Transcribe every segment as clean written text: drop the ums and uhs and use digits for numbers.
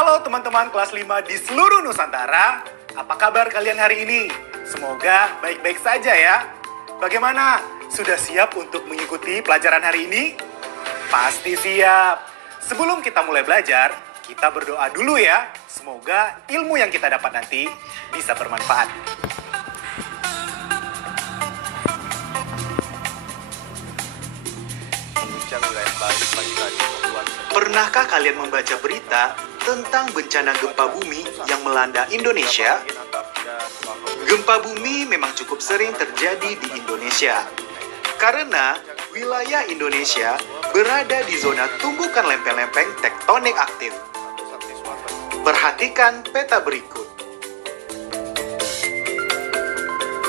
Halo teman-teman kelas 5 di seluruh Nusantara. Apa kabar kalian hari ini? Semoga baik-baik saja ya. Bagaimana? Sudah siap untuk mengikuti pelajaran hari ini? Pasti siap. Sebelum kita mulai belajar, kita berdoa dulu ya. Semoga ilmu yang kita dapat nanti bisa bermanfaat. Pernahkah kalian membaca berita tentang bencana gempa bumi yang melanda Indonesia? Gempa bumi memang cukup sering terjadi di Indonesia. Karena wilayah Indonesia berada di zona tumbukan lempeng-lempeng tektonik aktif. Perhatikan peta berikut.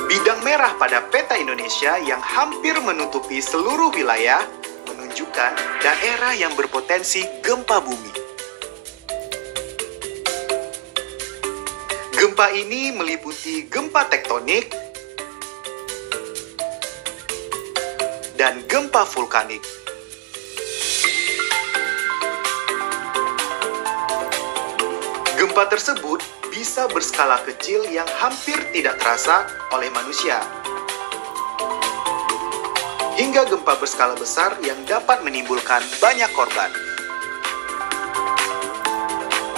Bidang merah pada peta Indonesia yang hampir menutupi seluruh wilayah menunjukkan daerah yang berpotensi gempa bumi. Gempa ini meliputi gempa tektonik dan gempa vulkanik. Gempa tersebut bisa berskala kecil yang hampir tidak terasa oleh manusia, hingga gempa berskala besar yang dapat menimbulkan banyak korban.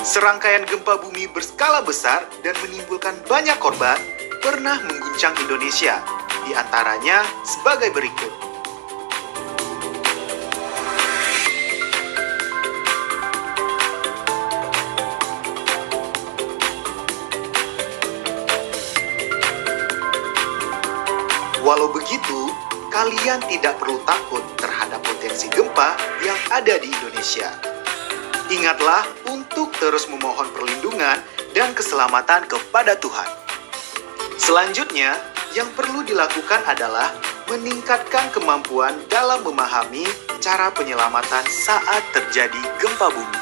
Serangkaian gempa bumi berskala besar dan menimbulkan banyak korban pernah mengguncang Indonesia, di antaranya sebagai berikut. Walau begitu, kalian tidak perlu takut terhadap potensi gempa yang ada di Indonesia. Ingatlah untuk terus memohon perlindungan dan keselamatan kepada Tuhan. Selanjutnya, yang perlu dilakukan adalah meningkatkan kemampuan dalam memahami cara penyelamatan saat terjadi gempa bumi.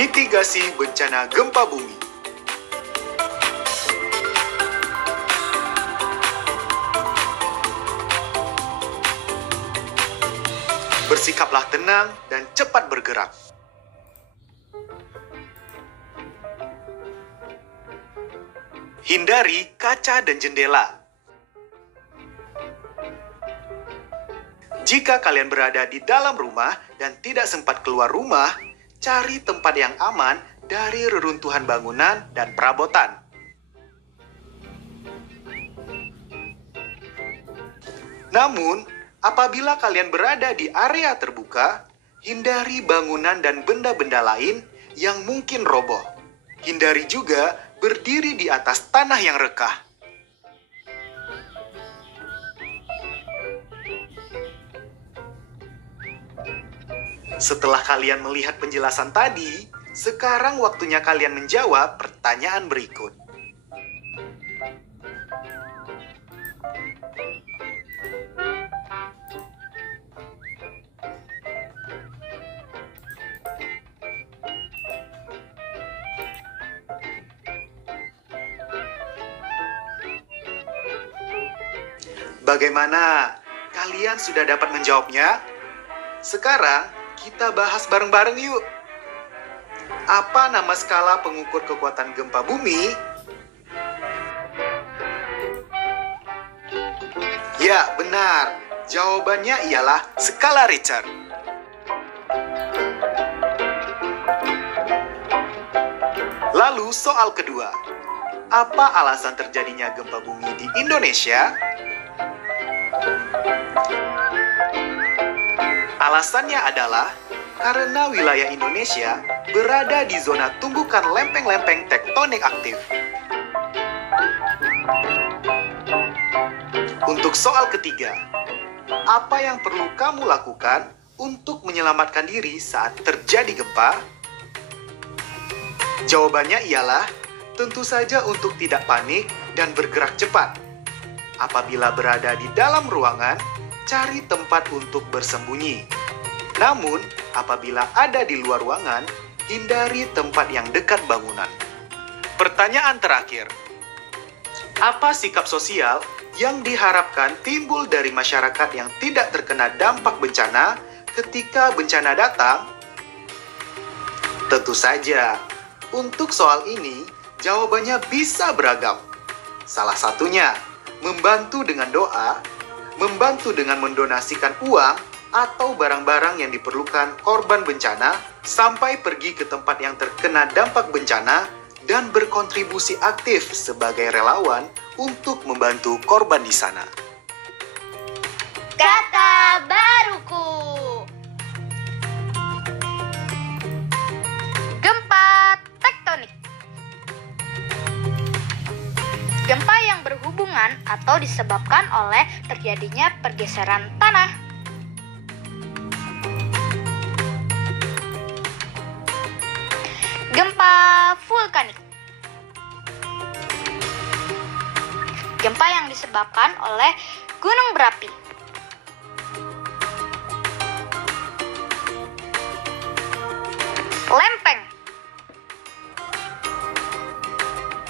Mitigasi bencana gempa bumi. Bersikaplah tenang dan cepat bergerak. Hindari kaca dan jendela. Jika kalian berada di dalam rumah dan tidak sempat keluar rumah, cari tempat yang aman dari reruntuhan bangunan dan perabotan. Namun, apabila kalian berada di area terbuka, hindari bangunan dan benda-benda lain yang mungkin roboh. Hindari juga berdiri di atas tanah yang rekah. Setelah kalian melihat penjelasan tadi, sekarang waktunya kalian menjawab pertanyaan berikut. Bagaimana? Kalian sudah dapat menjawabnya? Sekarang kita bahas bareng-bareng yuk. Apa nama skala pengukur kekuatan gempa bumi? Ya, benar. Jawabannya ialah skala Richter. Lalu soal kedua. Apa alasan terjadinya gempa bumi di Indonesia? Alasannya adalah karena wilayah Indonesia berada di zona tumbukan lempeng-lempeng tektonik aktif. Untuk soal ketiga, apa yang perlu kamu lakukan untuk menyelamatkan diri saat terjadi gempa? Jawabannya ialah tentu saja untuk tidak panik dan bergerak cepat. Apabila berada di dalam ruangan, cari tempat untuk bersembunyi. Namun, apabila ada di luar ruangan, hindari tempat yang dekat bangunan. Pertanyaan terakhir. Apa sikap sosial yang diharapkan timbul dari masyarakat yang tidak terkena dampak bencana ketika bencana datang? Tentu saja, untuk soal ini, jawabannya bisa beragam. Salah satunya, membantu dengan doa, membantu dengan mendonasikan uang atau barang-barang yang diperlukan korban bencana sampai pergi ke tempat yang terkena dampak bencana dan berkontribusi aktif sebagai relawan untuk membantu korban di sana. Kata baruku. Gempa tektonik. Gempa yang berhubungan atau disebabkan oleh terjadinya pergeseran tanah. Gempa vulkanik. Gempa yang disebabkan oleh gunung berapi. Lempeng.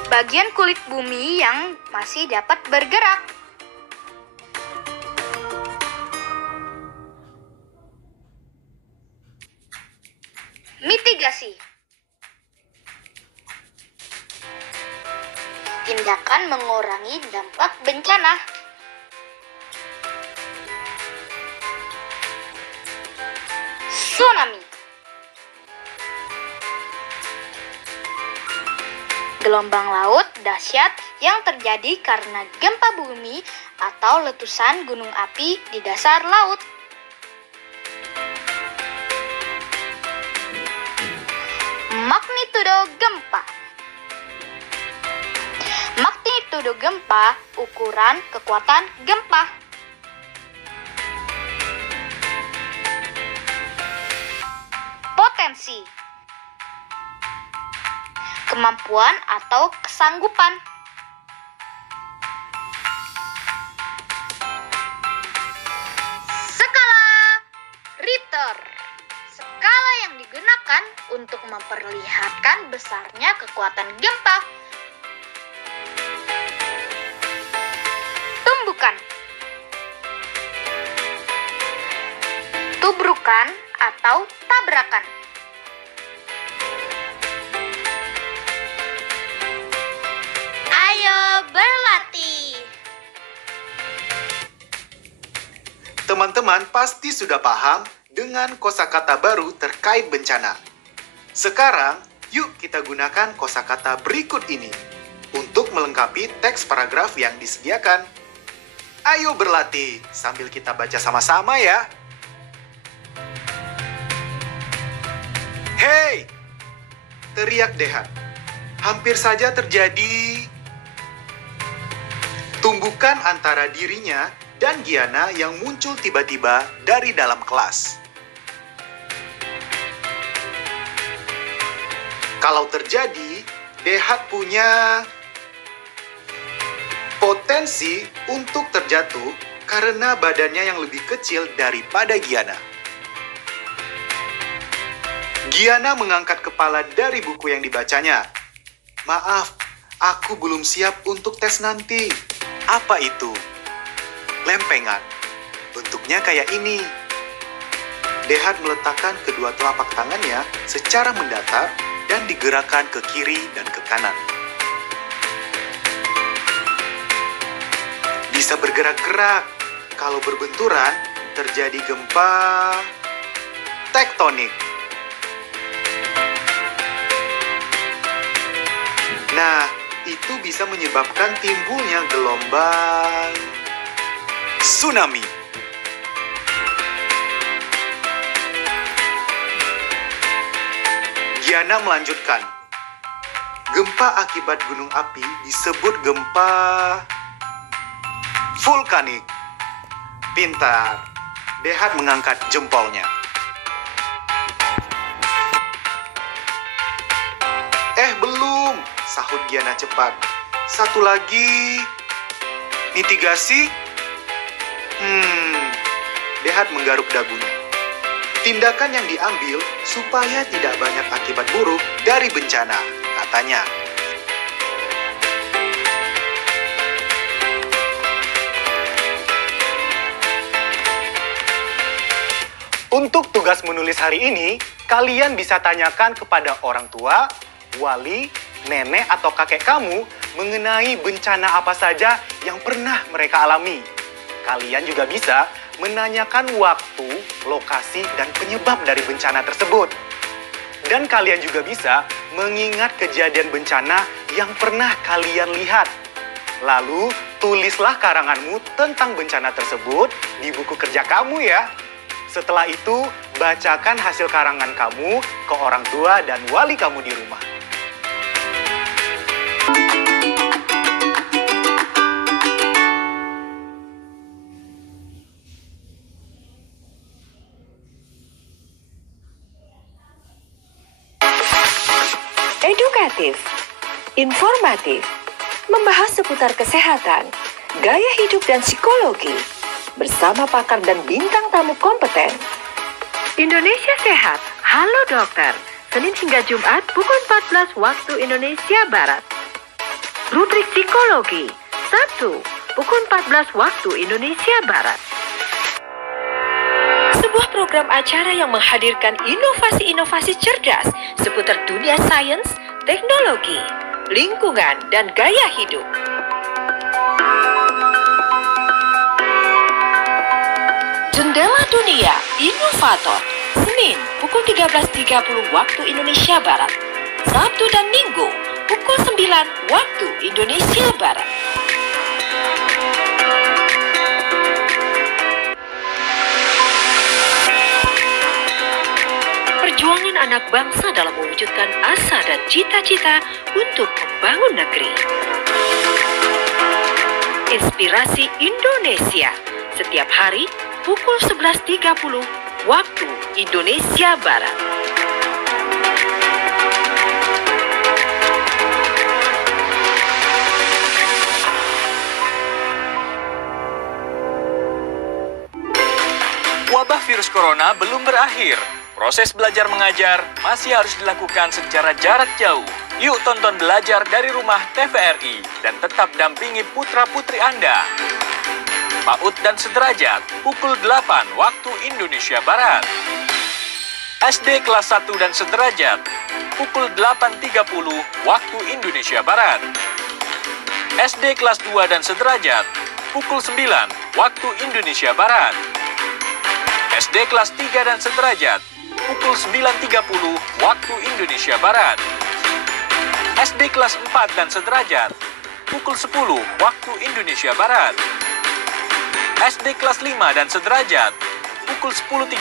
Bagian kulit bumi yang masih dapat bergerak. Mitigasi. Tindakan mengurangi dampak bencana. Tsunami. Gelombang laut dahsyat yang terjadi karena gempa bumi atau letusan gunung api di dasar laut. Magnitudo gempa. Magnitudo gempa ukuran kekuatan gempa. Potensi. Kemampuan atau kesanggupan. Skala Richter. Skala yang digunakan untuk memperlihatkan besarnya kekuatan gempa. Tumbukan. Tubrukan atau tabrakan. Ayo berlatih. Teman-teman pasti sudah paham dengan kosakata baru terkait bencana. Sekarang, yuk kita gunakan kosakata berikut ini untuk melengkapi teks paragraf yang disediakan. Ayo berlatih sambil kita baca sama-sama ya. Hei! Teriak Dehan. Hampir saja terjadi tumbukan antara dirinya dan Giana yang muncul tiba-tiba dari dalam kelas. Kalau terjadi, Dehat punya potensi untuk terjatuh karena badannya yang lebih kecil daripada Giana. Giana mengangkat kepala dari buku yang dibacanya. Maaf, aku belum siap untuk tes nanti. Apa itu? lempengan. Bentuknya kayak ini. Dehat meletakkan kedua telapak tangannya secara mendatar dan digerakkan ke kiri dan ke kanan. Bisa bergerak-gerak. Kalau berbenturan, terjadi gempa tektonik. Nah, itu bisa menyebabkan timbulnya gelombang tsunami. Giana melanjutkan. Gempa akibat gunung api disebut gempa vulkanik. Pintar. Dehat mengangkat jempolnya. Belum, sahut Giana cepat. Satu lagi. Mitigasi? Dehat menggaruk dagunya. Tindakan yang diambil supaya tidak banyak akibat buruk dari bencana, katanya. Untuk tugas menulis hari ini, kalian bisa tanyakan kepada orang tua, wali, nenek atau kakek kamu mengenai bencana apa saja yang pernah mereka alami. Kalian juga bisa menanyakan waktu, lokasi, dan penyebab dari bencana tersebut. Dan kalian juga bisa mengingat kejadian bencana yang pernah kalian lihat. Lalu, tulislah karanganmu tentang bencana tersebut di buku kerja kamu ya. Setelah itu, bacakan hasil karangan kamu ke orang tua dan wali kamu di rumah. Edukatif, informatif, membahas seputar kesehatan, gaya hidup dan psikologi, bersama pakar dan bintang tamu kompeten. Indonesia Sehat, Halo Dokter, Senin hingga Jumat pukul 14 waktu Indonesia Barat. Rubrik Psikologi, Sabtu, pukul 14 waktu Indonesia Barat. Sebuah program acara yang menghadirkan inovasi-inovasi cerdas seputar dunia sains, teknologi, lingkungan, dan gaya hidup. Jendela Dunia Inovator, Senin pukul 13.30 waktu Indonesia Barat. Sabtu dan Minggu pukul 9 waktu Indonesia Barat. Perjuangan anak bangsa dalam mewujudkan asa dan cita-cita untuk membangun negeri. Inspirasi Indonesia, setiap hari pukul 11.30 waktu Indonesia Barat. Wabah virus corona belum berakhir. Proses belajar mengajar masih harus dilakukan secara jarak jauh. Yuk tonton Belajar dari Rumah TVRI dan tetap dampingi putra-putri Anda. PAUD dan Sederajat, pukul 8 waktu Indonesia Barat. SD kelas 1 dan Sederajat, pukul 8.30 waktu Indonesia Barat. SD kelas 2 dan Sederajat, pukul 9 waktu Indonesia Barat. SD kelas 3 dan Sederajat, pukul 9.30 waktu Indonesia Barat. SD kelas 4 dan Sederajat, pukul 10 waktu Indonesia Barat. SD kelas 5 dan Sederajat, pukul 10.30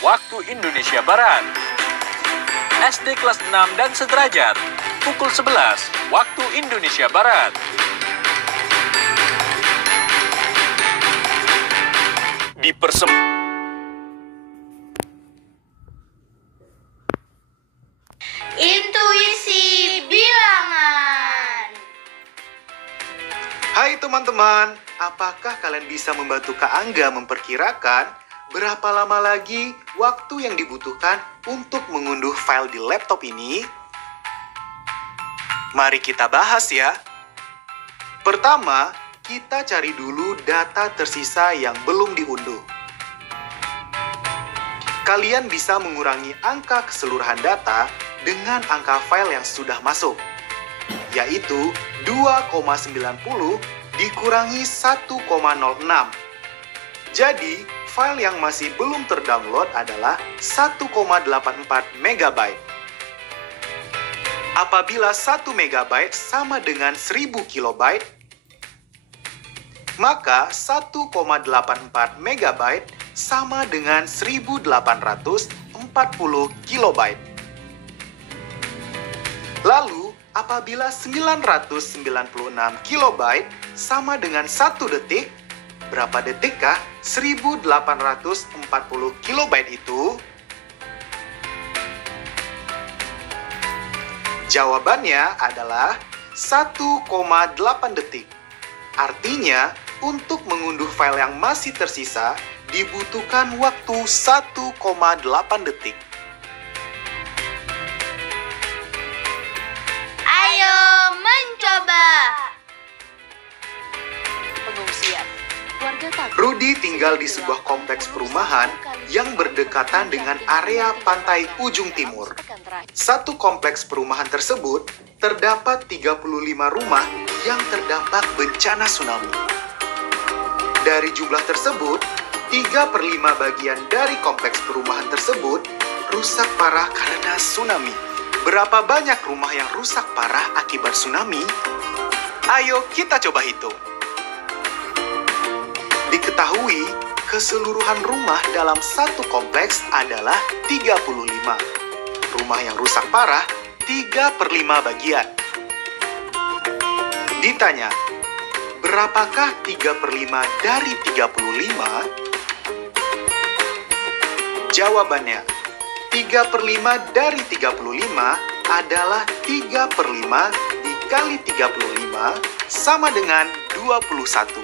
waktu Indonesia Barat. SD kelas 6 dan Sederajat, pukul 11 waktu Indonesia Barat. Intuisi bilangan. Hai teman-teman, apakah kalian bisa membantu Kak Angga memperkirakan berapa lama lagi waktu yang dibutuhkan untuk mengunduh file di laptop ini? Mari kita bahas ya. Pertama, kita cari dulu data tersisa yang belum diunduh. Kalian bisa mengurangi angka keseluruhan data dengan angka file yang sudah masuk, yaitu 2,90 dikurangi 1,06. Jadi, file yang masih belum terdownload adalah 1,84 MB. Apabila 1 MB sama dengan 1000 KB, maka 1,84 MB sama dengan 1840 KB. Lalu, apabila 996 KB sama dengan 1 detik, berapa detikkah 1840 KB itu? Jawabannya adalah 1,8 detik. Artinya, untuk mengunduh file yang masih tersisa, dibutuhkan waktu 1,8 detik. Ayo mencoba. Pengungsian. Warga takut. Rudy tinggal di sebuah kompleks perumahan yang berdekatan dengan area pantai ujung timur. Satu kompleks perumahan tersebut terdapat 35 rumah yang terdampak bencana tsunami. Dari jumlah tersebut, 3/5 bagian dari kompleks perumahan tersebut rusak parah karena tsunami. Berapa banyak rumah yang rusak parah akibat tsunami? Ayo kita coba hitung. Diketahui, keseluruhan rumah dalam satu kompleks adalah 35. Rumah yang rusak parah, 3/5 bagian. Ditanya, berapakah 3/5 dari 35? Jawabannya, 3/5 dari 35 adalah 3/5 dikali 35 sama dengan 21.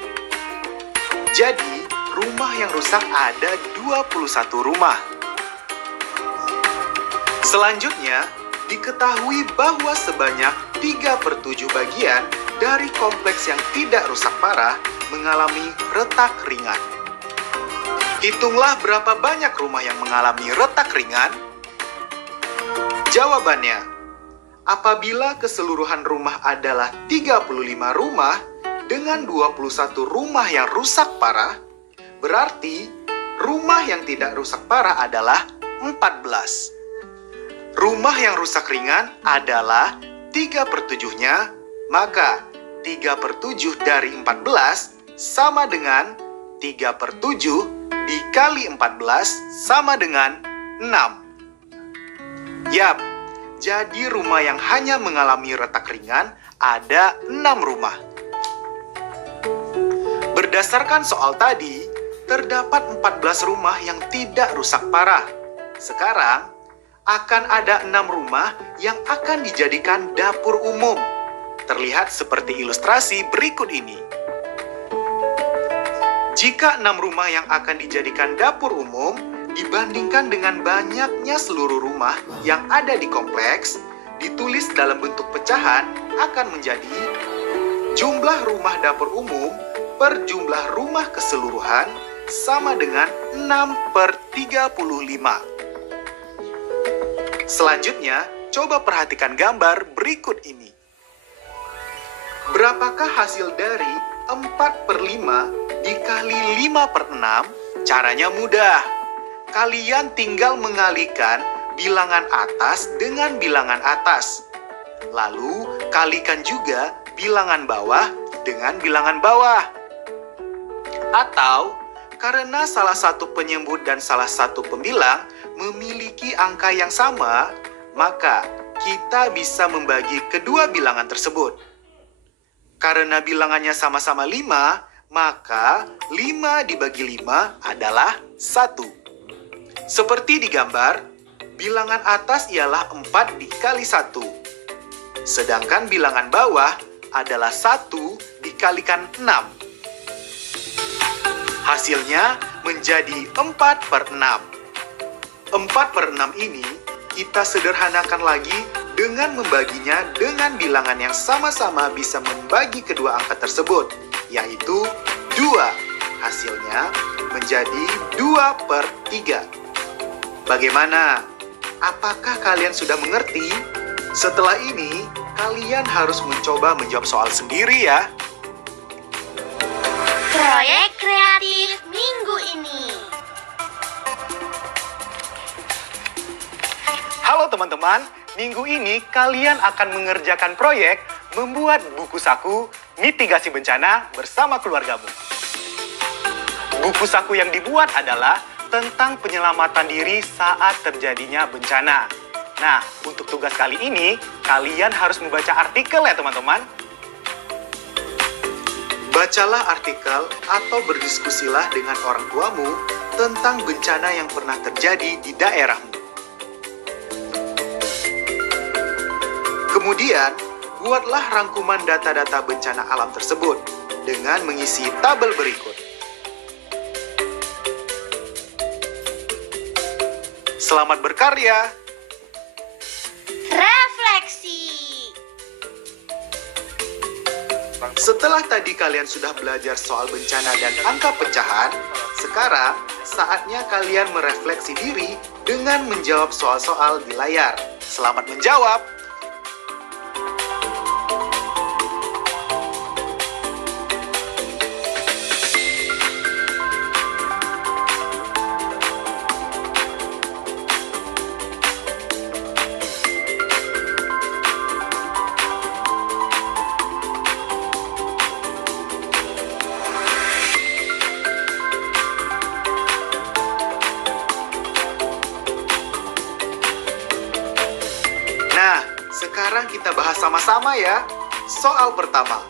Jadi, rumah yang rusak ada 21 rumah. Selanjutnya, diketahui bahwa sebanyak 3/7 bagian dari kompleks yang tidak rusak parah mengalami retak ringan. Hitunglah berapa banyak rumah yang mengalami retak ringan. Jawabannya, apabila keseluruhan rumah adalah 35 rumah dengan 21 rumah yang rusak parah, berarti rumah yang tidak rusak parah adalah 14. Rumah yang rusak ringan adalah 3/7-nya, maka 3/7 dari 14 sama dengan 3/7 dikali 14 sama dengan 6. Yap, jadi rumah yang hanya mengalami retak ringan ada 6 rumah. Berdasarkan soal tadi, terdapat 14 rumah yang tidak rusak parah. Sekarang, akan ada 6 rumah yang akan dijadikan dapur umum. Terlihat seperti ilustrasi berikut ini. Jika 6 rumah yang akan dijadikan dapur umum dibandingkan dengan banyaknya seluruh rumah yang ada di kompleks, ditulis dalam bentuk pecahan akan menjadi jumlah rumah dapur umum per jumlah rumah keseluruhan sama dengan 6/35. Selanjutnya, coba perhatikan gambar berikut ini. Berapakah hasil dari 4/5 dikali 5/6? Caranya mudah. Kalian tinggal mengalihkan bilangan atas dengan bilangan atas. Lalu, kalikan juga bilangan bawah dengan bilangan bawah. Atau, karena salah satu penyebut dan salah satu pembilang memiliki angka yang sama, maka kita bisa membagi kedua bilangan tersebut. Karena bilangannya sama-sama 5, maka 5 dibagi 5 adalah 1. Seperti di gambar, bilangan atas ialah 4 dikali 1. Sedangkan bilangan bawah adalah 1 dikalikan 6. Hasilnya menjadi 4/6. 4/6 ini kita sederhanakan lagi dengan membaginya dengan bilangan yang sama-sama bisa membagi kedua angka tersebut, yaitu 2. Hasilnya menjadi 2/3. Bagaimana? Apakah kalian sudah mengerti? Setelah ini, kalian harus mencoba menjawab soal sendiri ya. Proyek kreatif minggu ini. Halo teman-teman, minggu ini kalian akan mengerjakan proyek membuat buku saku mitigasi bencana bersama keluargamu. Buku saku yang dibuat adalah tentang penyelamatan diri saat terjadinya bencana. Nah, untuk tugas kali ini, kalian harus membaca artikel ya teman-teman. Bacalah artikel atau berdiskusilah dengan orang tuamu tentang bencana yang pernah terjadi di daerahmu. Kemudian, buatlah rangkuman data-data bencana alam tersebut dengan mengisi tabel berikut. Selamat berkarya! Refleksi. Setelah tadi kalian sudah belajar soal bencana dan angka pecahan, sekarang saatnya kalian merefleksi diri dengan menjawab soal-soal di layar. Selamat menjawab! Nah, sekarang kita bahas sama-sama ya. Soal pertama,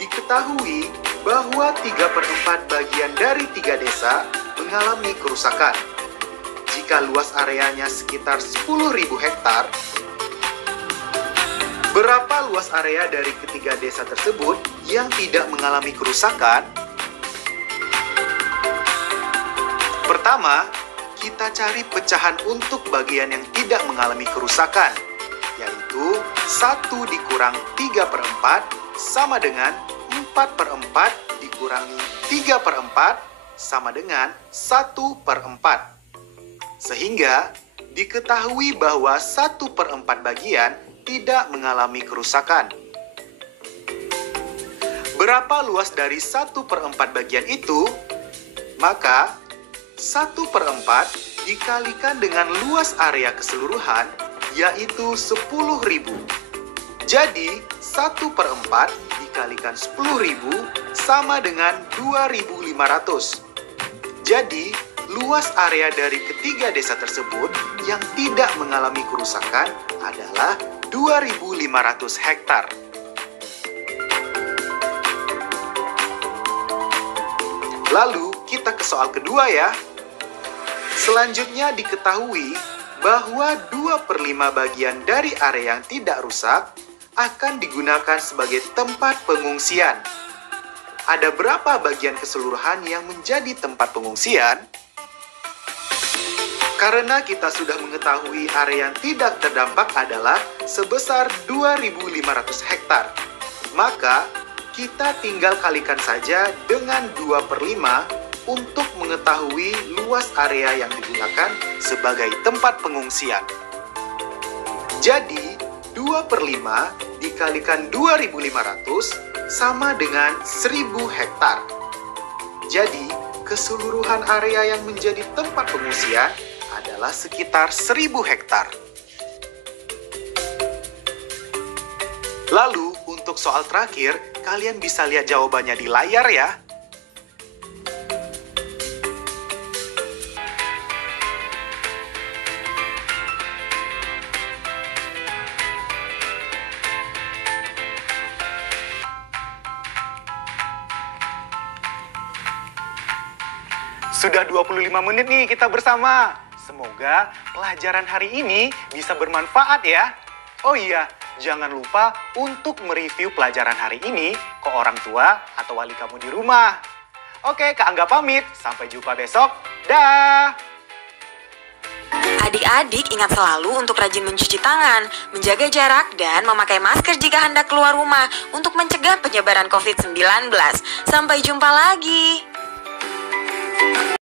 diketahui bahwa 3/4 bagian dari 3 desa mengalami kerusakan. Jika luas areanya sekitar 10.000 hektar, berapa luas area dari ketiga desa tersebut yang tidak mengalami kerusakan? Pertama, kita cari pecahan untuk bagian yang tidak mengalami kerusakan, yaitu 1 dikurang 3/4 sama dengan 4/4 dikurangi 3/4 sama dengan 1/4. Sehingga diketahui bahwa 1/4 bagian tidak mengalami kerusakan. Berapa luas dari 1/4 bagian itu? Maka 1/4 dikalikan dengan luas area keseluruhan, yaitu 10.000. Jadi 1/4 dikalikan 10.000 sama dengan 2.500. Jadi luas area dari ketiga desa tersebut yang tidak mengalami kerusakan adalah 2.500 hektar. Lalu kita ke soal kedua ya. Selanjutnya diketahui bahwa 2/5 bagian dari area yang tidak rusak akan digunakan sebagai tempat pengungsian. Ada berapa bagian keseluruhan yang menjadi tempat pengungsian? Karena kita sudah mengetahui area yang tidak terdampak adalah sebesar 2.500 hektar, maka kita tinggal kalikan saja dengan 2/5 untuk mengetahui luas area yang digunakan sebagai tempat pengungsian. Jadi, 2/5 dikalikan 2.500 sama dengan 1.000 hektar. Jadi, keseluruhan area yang menjadi tempat pengungsian adalah sekitar 1.000 hektar. Lalu, untuk soal terakhir, kalian bisa lihat jawabannya di layar ya. Sudah 25 menit nih kita bersama. Semoga pelajaran hari ini bisa bermanfaat ya. Oh iya, jangan lupa untuk mereview pelajaran hari ini ke orang tua atau wali kamu di rumah. Oke, Kak Angga pamit. Sampai jumpa besok. Dah. Adik-adik ingat selalu untuk rajin mencuci tangan, menjaga jarak, dan memakai masker jika hendak keluar rumah untuk mencegah penyebaran COVID-19. Sampai jumpa lagi.